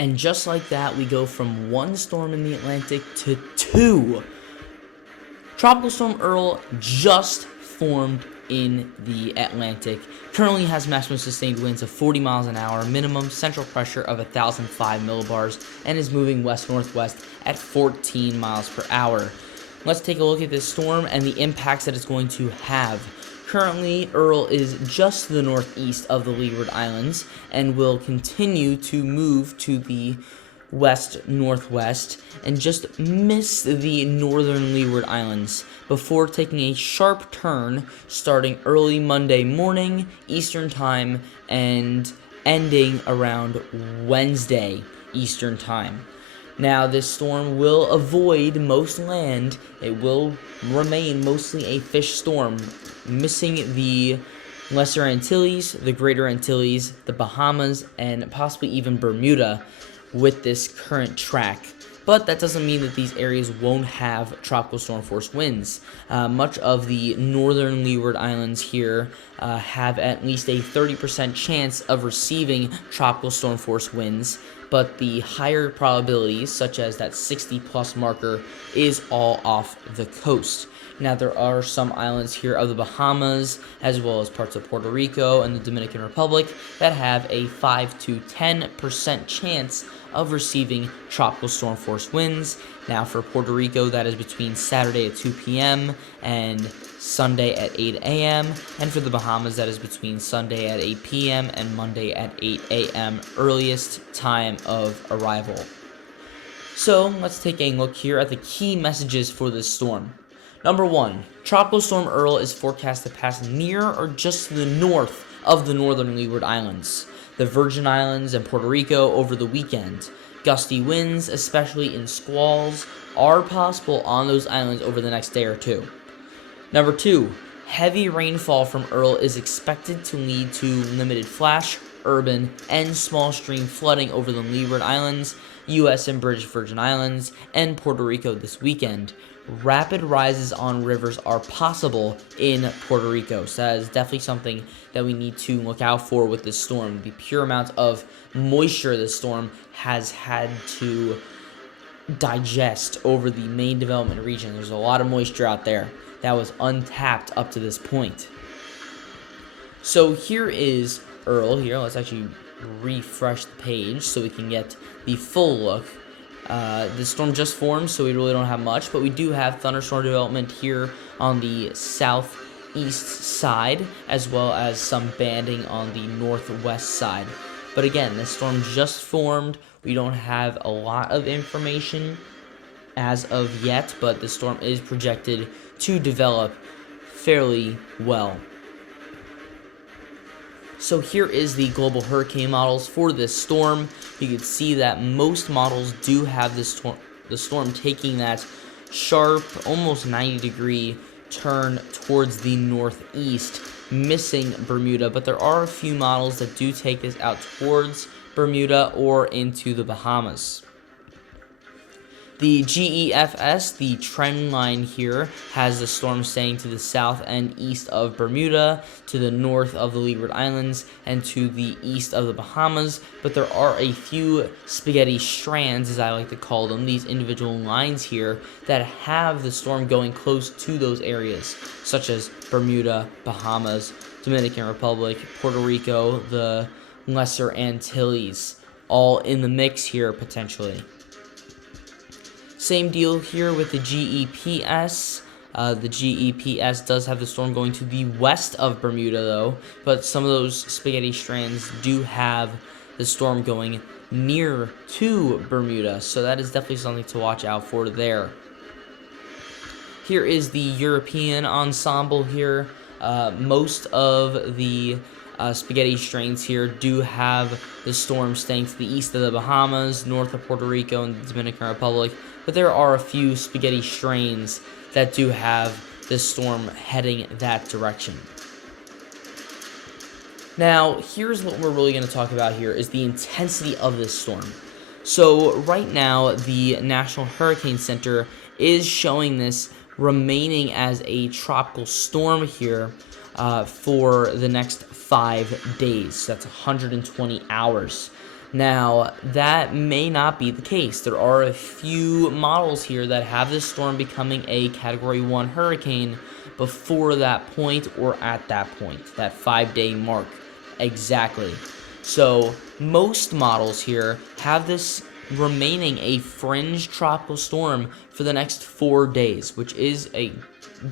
And just like that, we go from one storm in the Atlantic to two. Tropical Storm Earl just formed in the Atlantic. Currently has maximum sustained winds of 40 miles an hour, minimum central pressure of 1,005 millibars, and is moving west-northwest at 14 miles per hour. Let's take a look at this storm and the impacts that it's going to have. Currently, Earl is just to the northeast of the Leeward Islands and will continue to move to the west-northwest and just miss the northern Leeward Islands before taking a sharp turn starting early Monday morning Eastern Time and ending around Wednesday Eastern Time. Now, this storm will avoid most land. It will remain mostly a fish storm, missing the Lesser Antilles, the Greater Antilles, the Bahamas, and possibly even Bermuda with this current track. But that doesn't mean that these areas won't have tropical storm force winds. Much of the northern Leeward Islands here have at least a 30% chance of receiving tropical storm force winds, but the higher probabilities, such as that 60+ marker, is all off the coast. Now, there are some islands here of the Bahamas, as well as parts of Puerto Rico and the Dominican Republic, that have a 5 to 10% chance of receiving tropical storm force winds. Now, for Puerto Rico, that is between Saturday at 2 p.m. and Sunday at 8 a.m. And for the Bahamas, that is between Sunday at 8 p.m. and Monday at 8 a.m. earliest time of arrival. So, let's take a look here at the key messages for this storm. Number 1, Tropical Storm Earl is forecast to pass near or just to the north of the northern Leeward Islands, the Virgin Islands, and Puerto Rico over the weekend. Gusty winds, especially in squalls, are possible on those islands over the next day or two. Number 2, heavy rainfall from Earl is expected to lead to limited flash, urban, and small stream flooding over the Leeward Islands, U.S. and British Virgin Islands, and Puerto Rico this weekend. Rapid rises on rivers are possible in Puerto Rico, so that is definitely something that we need to look out for with this storm. The pure amount of moisture this storm has had to digest over the main development region. There's a lot of moisture out there that was untapped up to this point. So here is Earl here. Let's actually refresh the page so we can get the full look. The storm just formed, so we really don't have much, but we do have thunderstorm development here on the southeast side, as well as some banding on the northwest side. But again, this storm just formed. We don't have a lot of information as of yet, but the storm is projected to develop fairly well. So here is the global hurricane models for this storm. You can see that most models do have the storm taking that sharp, almost 90-degree turn towards the northeast, missing Bermuda, but there are a few models that do take this out towards Bermuda or into the Bahamas. The GEFS, the trend line here, has the storm staying to the south and east of Bermuda, to the north of the Leeward Islands, and to the east of the Bahamas, but there are a few spaghetti strands, as I like to call them, these individual lines here, that have the storm going close to those areas, such as Bermuda, Bahamas, Dominican Republic, Puerto Rico, the Lesser Antilles, all in the mix here potentially. Same deal here with the GEPS. The GEPS does have the storm going to the west of Bermuda, though, but some of those spaghetti strands do have the storm going near to Bermuda, so that is definitely something to watch out for there. Here is the European ensemble here. Most of the spaghetti strains here do have the storm staying to the east of the Bahamas, north of Puerto Rico, and the Dominican Republic, but there are a few spaghetti strains that do have this storm heading that direction. Now, here's what we're really going to talk about here is the intensity of this storm. So right now, the National Hurricane Center is showing this remaining as a tropical storm here for the next 5 days. That's 120 hours. Now, that may not be the case. There are a few models here that have this storm becoming a Category 1 hurricane before that point or at that point, that 5-day mark. Exactly. So, most models here have this remaining a fringe tropical storm for the next 4 days, which is a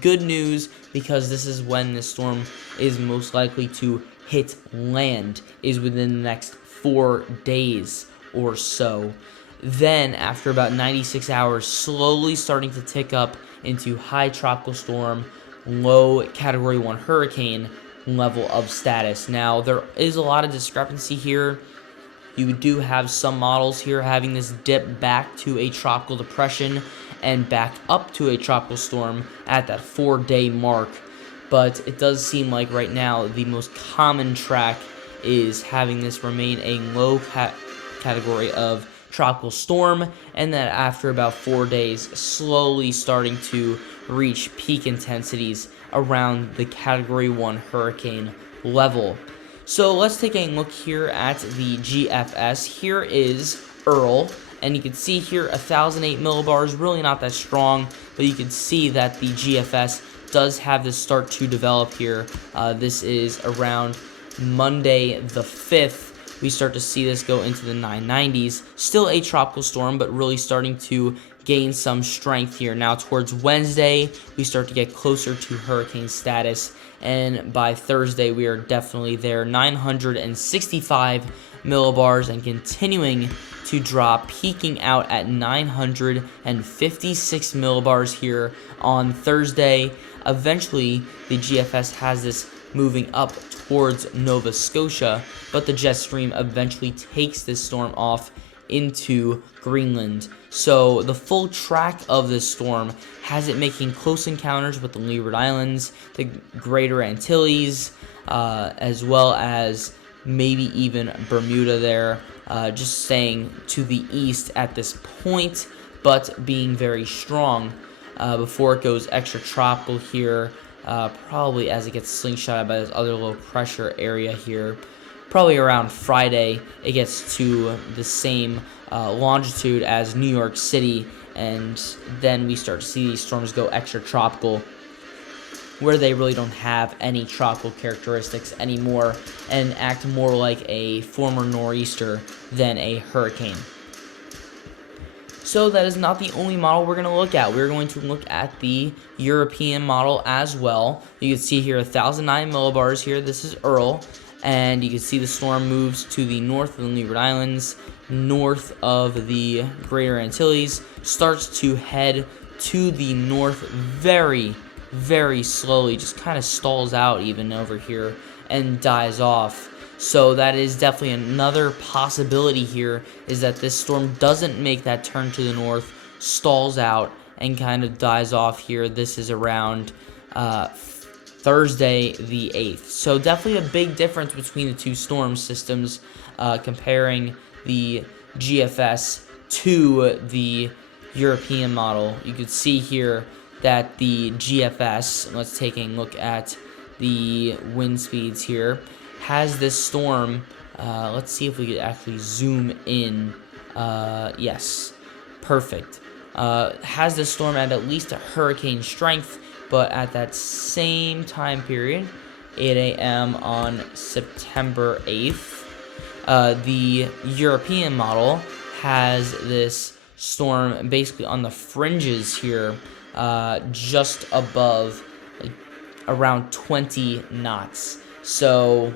good news because this is when the storm is most likely to hit land, is within the next 4 days or so. Then, after about 96 hours, slowly starting to tick up into high tropical storm, low Category 1 hurricane level of status. Now, there is a lot of discrepancy here. You do have some models here having this dip back to a tropical depression and back up to a tropical storm at that 4-day mark. But it does seem like right now the most common track is having this remain a low category of tropical storm, and that after about 4 days, slowly starting to reach peak intensities around the Category 1 hurricane level. So let's take a look here at the GFS. Here is Earl, and you can see here 1,008 millibars, really not that strong, but you can see that the GFS does have this start to develop here. This is around Monday the 5th. We start to see this go into the 990s. Still a tropical storm, but really starting to gain some strength here. Now towards Wednesday, we start to get closer to hurricane status, and by Thursday, we are definitely there. 965 millibars and continuing to drop, peaking out at 956 millibars here on Thursday. Eventually, the GFS has this moving up towards Nova Scotia, but the jet stream eventually takes this storm off into Greenland. So the full track of this storm has it making close encounters with the Leeward Islands, the Greater Antilles, as well as maybe even Bermuda there, just staying to the east at this point, but being very strong before it goes extratropical here, probably as it gets slingshotted by this other low pressure area here. Probably around Friday, it gets to the same longitude as New York City, and then we start to see these storms go extratropical, where they really don't have any tropical characteristics anymore and act more like a former nor'easter than a hurricane. So that is not the only model we're going to look at. We're going to look at the European model as well. You can see here 1,009 millibars here. This is Earl. And you can see the storm moves to the north of the Leeward Islands, north of the Greater Antilles, starts to head to the north very, very slowly, just kind of stalls out even over here and dies off. So that is definitely another possibility here, is that this storm doesn't make that turn to the north, stalls out, and kind of dies off here. This is around Thursday the 8th. So definitely a big difference between the two storm systems, comparing the GFS to the European model. You can see here that the GFS, let's take a look at the wind speeds here, has this storm, let's see if we could actually zoom in. Yes, perfect. Has this storm at least a hurricane strength, but at that same time period, 8 a.m. on September 8th, the European model has this storm basically on the fringes here, just above, like, around 20 knots. So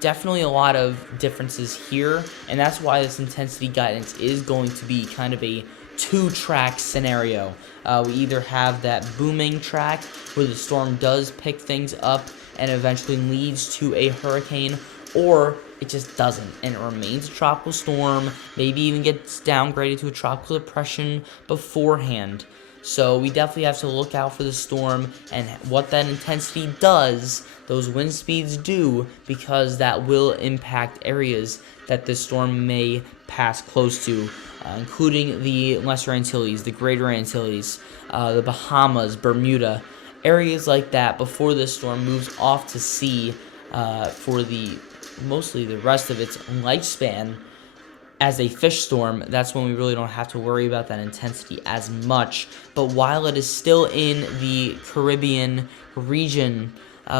definitely a lot of differences here, and that's why this intensity guidance is going to be kind of a two-track scenario. We either have that booming track where the storm does pick things up and eventually leads to a hurricane, or it just doesn't and it remains a tropical storm, maybe even gets downgraded to a tropical depression beforehand. So we definitely have to look out for the storm and what that intensity does, those wind speeds do, because that will impact areas that this storm may pass close to, including the Lesser Antilles, the Greater Antilles, the Bahamas, Bermuda, areas like that before this storm moves off to sea for the mostly the rest of its lifespan as a fish storm, that's when we really don't have to worry about that intensity as much. But while it is still in the Caribbean region,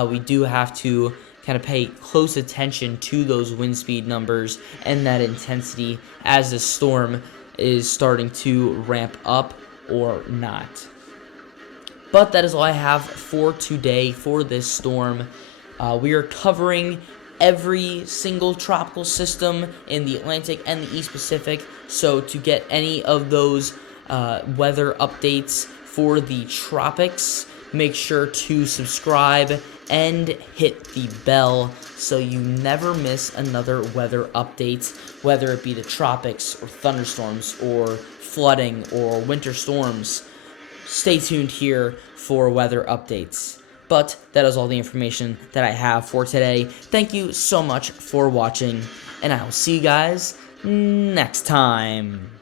we do have to kind of pay close attention to those wind speed numbers and that intensity as the storm is starting to ramp up or not. But that is all I have for today for this storm. We are covering every single tropical system in the Atlantic and the East Pacific. So to get any of those weather updates for the tropics, make sure to subscribe and hit the bell so you never miss another weather update, whether it be the tropics or thunderstorms or flooding or winter storms. Stay tuned here for weather updates. But that is all the information that I have for today. Thank you so much for watching, and I will see you guys next time.